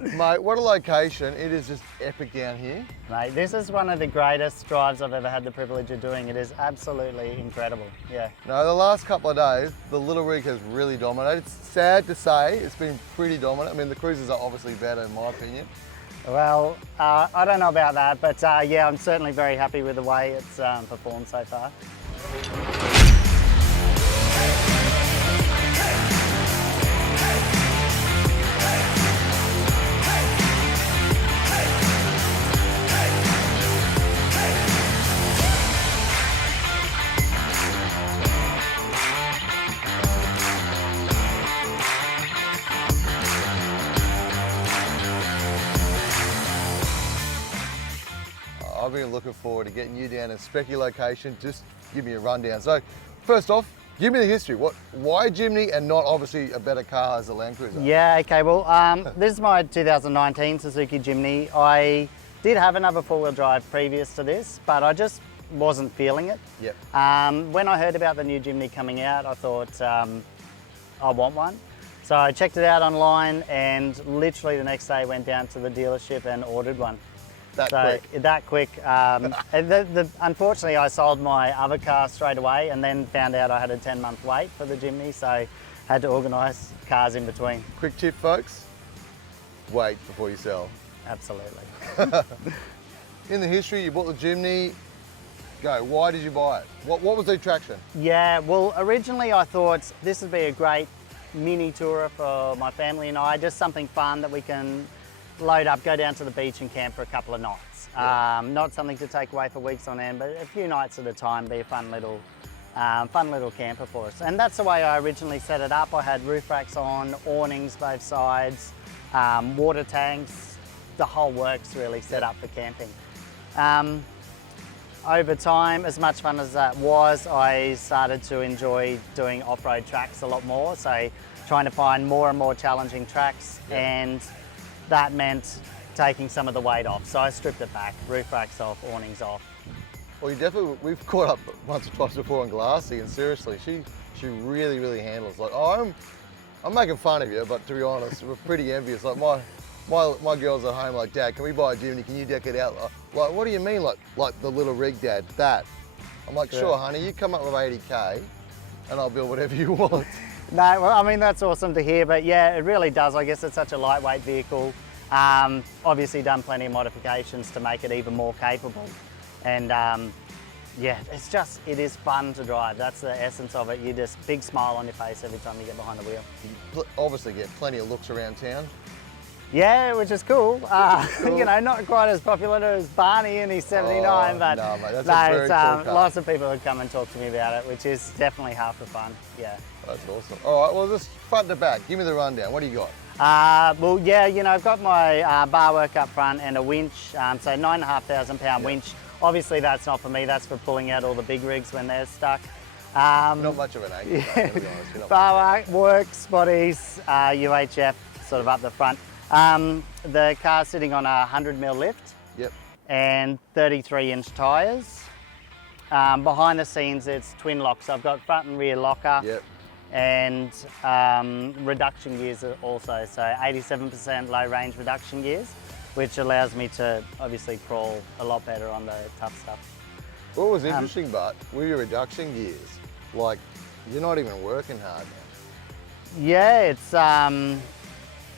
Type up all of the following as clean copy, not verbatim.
Mate, what a location. It is just epic down here. Mate, this is one of the greatest drives I've ever had the privilege of doing. It is absolutely incredible, yeah. No, the last couple of days, the little rig has really dominated. It's sad to say, it's been pretty dominant. I mean, the cruisers are obviously better in my opinion. Well, I don't know about that, but yeah, I'm certainly very happy with the way it's performed so far. I've been looking forward to getting you down in Specky location. Just give me a rundown. So, first off, give me the history. Why Jimny and not obviously a better car as a Land Cruiser? Yeah, okay, well, this is my 2019 Suzuki Jimny. I did have another four-wheel drive previous to this, but I just wasn't feeling it. Yep. When I heard about the new Jimny coming out, I thought, I want one. So I checked it out online and literally the next day went down to the dealership and ordered one. That quick. Unfortunately, I sold my other car straight away and then found out I had a 10-month wait for the Jimny, so had to organise cars in between. Quick tip, folks, wait before you sell. Absolutely. In the history, you bought the Jimny. Go, why did you buy it? What was the attraction? Yeah, well, originally I thought this would be a great mini tourer for my family and I, just something fun that we can load up, go down to the beach and camp for a couple of nights. Yeah. Not something to take away for weeks on end, but a few nights at a time, be a fun little camper for us. And that's the way I originally set it up. I had roof racks on, awnings both sides, water tanks, the whole works really set up for camping. Over time, as much fun as that was, I started to enjoy doing off-road tracks a lot more. So trying to find more and more challenging tracks, and that meant taking some of the weight off. So I stripped it back, roof racks off, awnings off. Well, we've caught up once or twice before on Glassy, and seriously, she really, really handles. Like, I'm making fun of you, but to be honest, we're pretty envious. Like my girls at home, like, Dad, can we buy a Jimny? Can you deck it out? Like, what do you mean, like the little rig, Dad? That? I'm like, sure, honey, you come up with 80K, and I'll build whatever you want. No, well, I mean, that's awesome to hear, but yeah, it really does. I guess it's such a lightweight vehicle. Obviously done plenty of modifications to make it even more capable. And yeah, it is fun to drive. That's the essence of it. You just, big smile on your face every time you get behind the wheel. You obviously get plenty of looks around town. Yeah, which is cool. You know, not quite as popular as Barney and he's 79, but no, mate, that's a very cool car. Lots of people would come and talk to me about it, which is definitely half the fun, yeah. That's awesome. All right, well, just front to back, give me the rundown. What do you got? Well, yeah, you know, I've got my bar work up front and a winch, so 9,500 pound winch. Obviously that's not for me, that's for pulling out all the big rigs when they're stuck. Not much of an angle, to be honest. Bar works, bodies, UHF sort of up the front. The car's sitting on a 100mm lift. Yep. And 33-inch tyres. Behind the scenes it's twin locks, so I've got front and rear locker. Yep. And reduction gears also, so 87% low range reduction gears, which allows me to obviously crawl a lot better on the tough stuff. What was interesting, but with your reduction gears, like, you're not even working hard now. Yeah, it's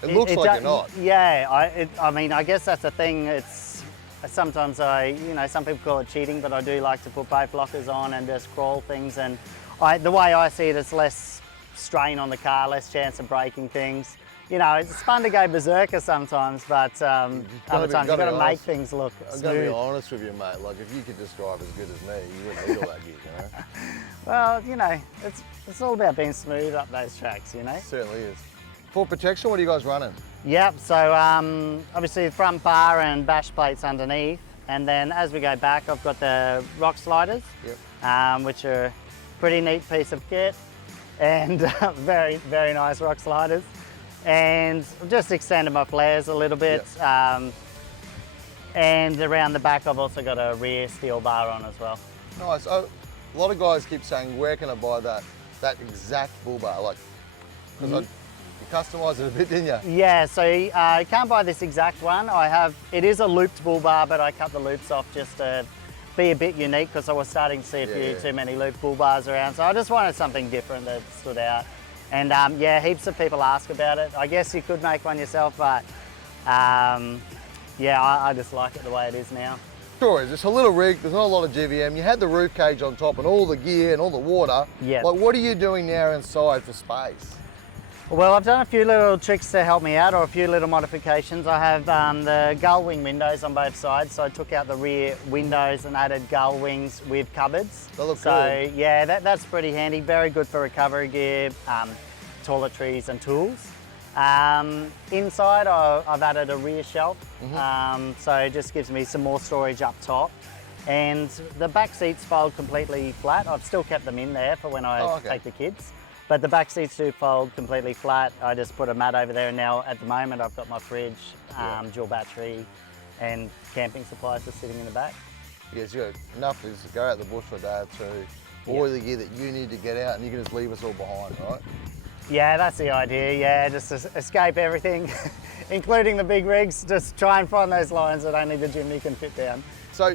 it looks like you're not. Yeah, I mean, I guess that's the thing. It's sometimes you know, some people call it cheating, but I do like to put both lockers on and just crawl things. And the way I see it, it's less strain on the car, less chance of breaking things. You know, it's fun to go berserker sometimes, but other times you've got to make things look smooth. I'm going to be honest with you, mate. Like, if you could just drive as good as me, you wouldn't need all that gear, you know? Well, you know, it's all about being smooth up those tracks, you know? It certainly is. For protection, what are you guys running? Yep, so obviously the front bar and bash plates underneath, and then as we go back, I've got the rock sliders, which are a pretty neat piece of kit, and very, very nice rock sliders. And I've just extended my flares a little bit, and around the back I've also got a rear steel bar on as well. Nice. A lot of guys keep saying, where can I buy that exact bull bar? Like, customised it a bit, didn't you? Yeah, so I can't buy this exact one. It is a looped bull bar, but I cut the loops off just to be a bit unique because I was starting to see a few too many looped bull bars around. So I just wanted something different that stood out. And yeah, heaps of people ask about it. I guess you could make one yourself, but yeah, I just like it the way it is now. Sure, it's a little rig, there's not a lot of GVM. You had the roof cage on top and all the gear and all the water. Yeah. Like, what are you doing now inside for space? Well, I've done a few little tricks to help me out, or a few little modifications. I have the Gullwing windows on both sides, so I took out the rear windows and added gull wings with cupboards. They look so good. Yeah, that's pretty handy. Very good for recovery gear, toiletries and tools. Inside, I've added a rear shelf, so it just gives me some more storage up top. And the back seats fold completely flat. I've still kept them in there for when I take the kids. But the back seats do fold completely flat. I just put a mat over there, and now at the moment I've got my fridge, dual battery, and camping supplies just sitting in the back. Yes, you got enough to go out the bush for Dad too. All the gear that you need to get out, and you can just leave us all behind, right? Yeah, that's the idea. Yeah, just to escape everything, including the big rigs. Just try and find those lines that only the Jimny can fit down. So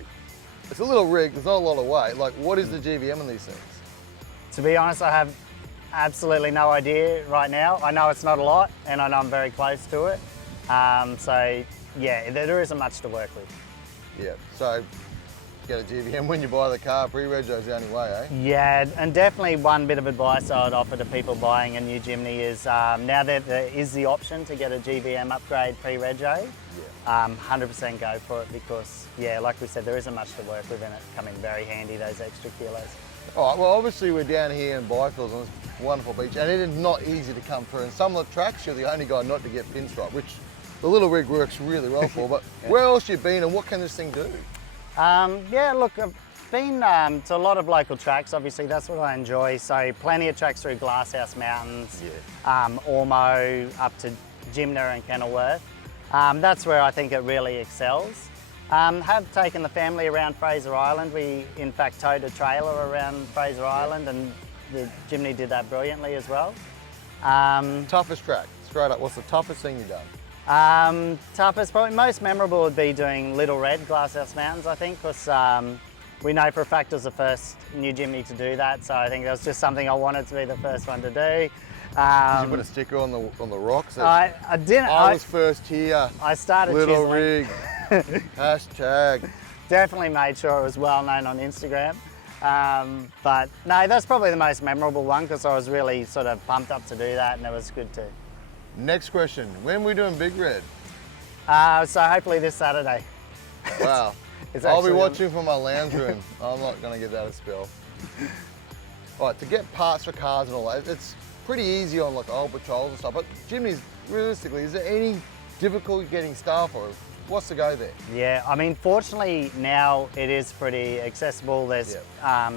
it's a little rig. There's not a lot of weight. Like, what is the GVM on these things? To be honest, I have absolutely no idea right now. I know it's not a lot, and I know I'm very close to it. So yeah, there isn't much to work with. Yeah. So get a GVM when you buy the car. Pre-reg is the only way, eh? Yeah, and definitely one bit of advice I'd offer to people buying a new Jimny is now that there is the option to get a GVM upgrade pre-rego, 100% go for it because, yeah, like we said, there isn't much to work with and it come in very handy, those extra kilos. All right, well, obviously we're down here in Byfields on this wonderful beach, and it is not easy to come through. And some of the tracks, you're the only guy not to get pinstripe, which the little rig works really well for. But where else you been, and what can this thing do? Yeah, look, I've been to a lot of local tracks. Obviously, that's what I enjoy. So plenty of tracks through Glasshouse Mountains, Ormo, up to Jimna and Kenilworth. That's where I think it really excels. Have taken the family around Fraser Island. We, in fact, towed a trailer around Fraser Island, and the Jimny did that brilliantly as well. Toughest track, straight up, what's the toughest thing you've done? Toughest, probably most memorable would be doing Little Red, Glasshouse Mountains, I think, because we know for a fact it was the first new Jimny to do that, so I think that was just something I wanted to be the first one to do. Did you put a sticker on the rocks? I didn't. I was first here. I started Little chiseling. rig. Hashtag. Definitely made sure it was well known on Instagram. But no, that's probably the most memorable one because I was really sort of pumped up to do that, and it was good too. Next question, when are we doing Big Red? So hopefully this Saturday. Wow. I'll be watching from my lounge room. I'm not going to give that a spill. All right, to get parts for cars and all that, it's pretty easy on like old patrols and stuff, but Jimny's, realistically, is there any difficulty getting staff, or what's the go there? Yeah, I mean, fortunately now it is pretty accessible. There's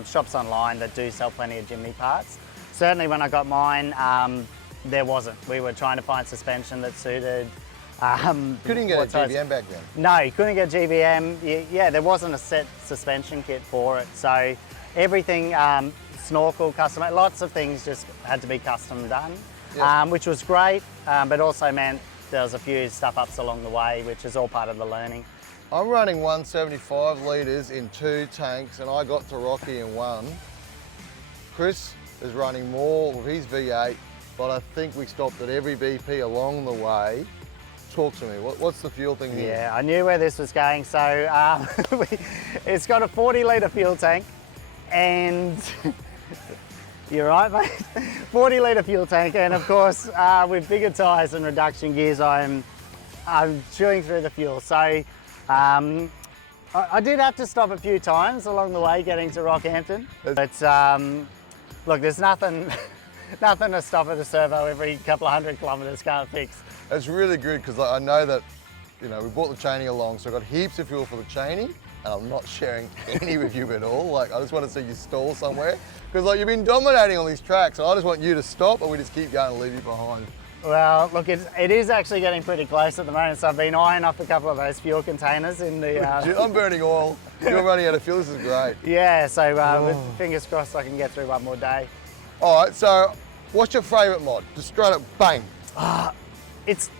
shops online that do sell plenty of Jimny parts. Certainly when I got mine, there wasn't. We were trying to find suspension that suited. Couldn't get a GVM back then? No, you couldn't get GVM. Yeah, there wasn't a set suspension kit for it. So everything, Snorkel, custom, lots of things just had to be custom done, which was great, but also meant there was a few stuff-ups along the way, which is all part of the learning. I'm running 175 litres in 2 tanks, and I got to Rocky in 1. Chris is running more with his V8, but I think we stopped at every BP along the way. Talk to me, what's the fuel thing here? Yeah, I knew where this was going. So it's got a 40-litre fuel tank, and you're right, mate. 40-litre fuel tank, and of course, with bigger tyres and reduction gears, I'm chewing through the fuel. So I did have to stop a few times along the way getting to Rockhampton, but look, there's nothing to stop at a servo every couple of 100 kilometres can't fix. It's really good because I know that, you know, we brought the chaining along, so I got heaps of fuel for the chaining, and I'm not sharing any with you at all. Like, I just want to see you stall somewhere, because like you've been dominating on these tracks, and I just want you to stop, and we just keep going and leave you behind. Well, look, it is actually getting pretty close at the moment, so I've been eyeing up a couple of those fuel containers in the... I'm burning oil. You're running out of fuel. This is great. Yeah, so with fingers crossed I can get through one more day. All right, so what's your favourite mod? Just straight up, bang. It's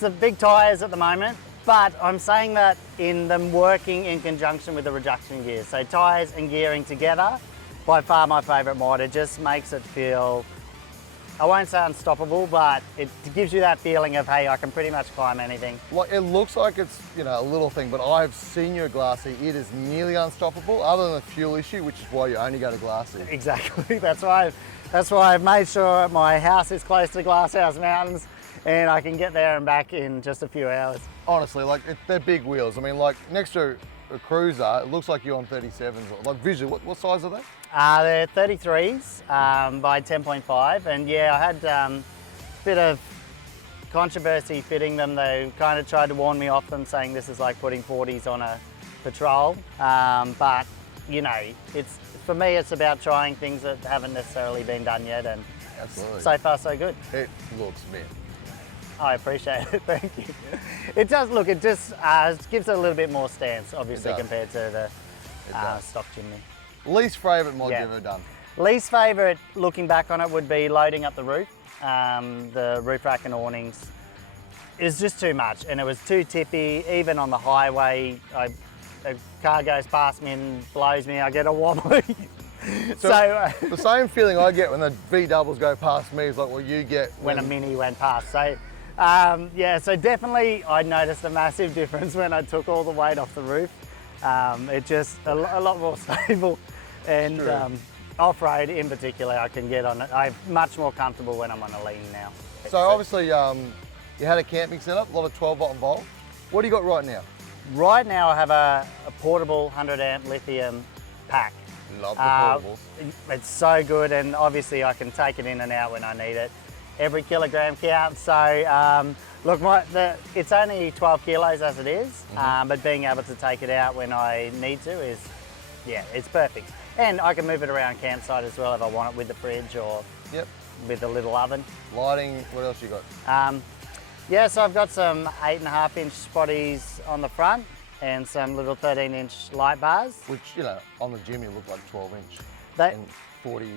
the big tyres at the moment, but I'm saying that in them working in conjunction with the reduction gears. So tyres and gearing together, by far my favourite mod. It just makes it feel, I won't say unstoppable, but it gives you that feeling of, hey, I can pretty much climb anything. Like, it looks like it's, you know, a little thing, but I've seen your Glassy. It is nearly unstoppable, other than the fuel issue, which is why you only go to Glassy. Exactly. That's why I've made sure my house is close to Glasshouse Mountains, and I can get there and back in just a few hours. Honestly, like, they're big wheels. I mean, like, next to a Cruiser, it looks like you're on 37s. Like, visually, what size are they? They're 33s by 10.5, and yeah, I had a bit of controversy fitting them. They kind of tried to warn me off them, saying this is like putting 40s on a patrol, but you know, for me it's about trying things that haven't necessarily been done yet, and Absolutely. so far so good. It looks mint. I appreciate it, thank you. It does look, it just gives it a little bit more stance, obviously, compared to the stock Jimny. Least favourite mod you've ever done? Least favourite, looking back on it, would be loading up the roof. The roof rack and awnings is just too much, and it was too tippy. Even on the highway, a car goes past me and blows me, I get a wobbly. So the same feeling I get when the V-doubles go past me is like what you get when a Mini went past. So yeah, so definitely I noticed a massive difference when I took all the weight off the roof. It just a lot more stable, and off-road in particular I can get on it. I'm much more comfortable when I'm on a lean now. So obviously you had a camping setup, a lot of 12-volt involved. What do you got right now? Right now I have a portable 100 amp lithium pack. Love the portables. It's so good, and obviously I can take it in and out when I need it. Every kilogram counts, so look, it's only 12 kilos as it is, but being able to take it out when I need to is, yeah, it's perfect. And I can move it around campsite as well if I want it with the fridge or with a little oven. Lighting, what else you got? Yeah, so I've got some 8.5 inch spotties on the front and some little 13 inch light bars. Which, you know, on the Jimny look like 12 inch and 40 inch.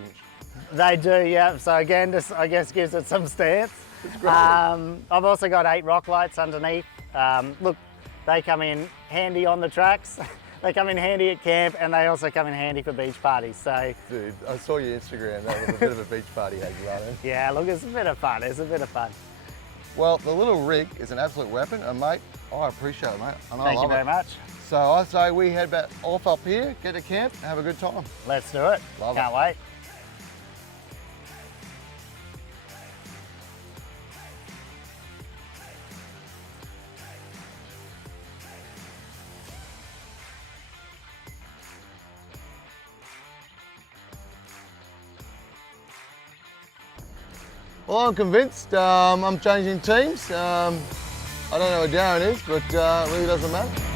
They do, yeah. So again, this I guess gives it some stance. It's great. I've also got 8 rock lights underneath. Look, they come in handy on the tracks. They come in handy at camp, and they also come in handy for beach parties. So, dude, I saw your Instagram. That was a bit of a beach party had you running. Yeah, look, it's a bit of fun. It's a bit of fun. Well, the little rig is an absolute weapon, and mate, I appreciate it, mate. And Thank you very much. So I say we head back off up here, get to camp, and have a good time. Let's do it. Can't wait. Well, I'm convinced. I'm changing teams. I don't know where Darren is, but it really doesn't matter.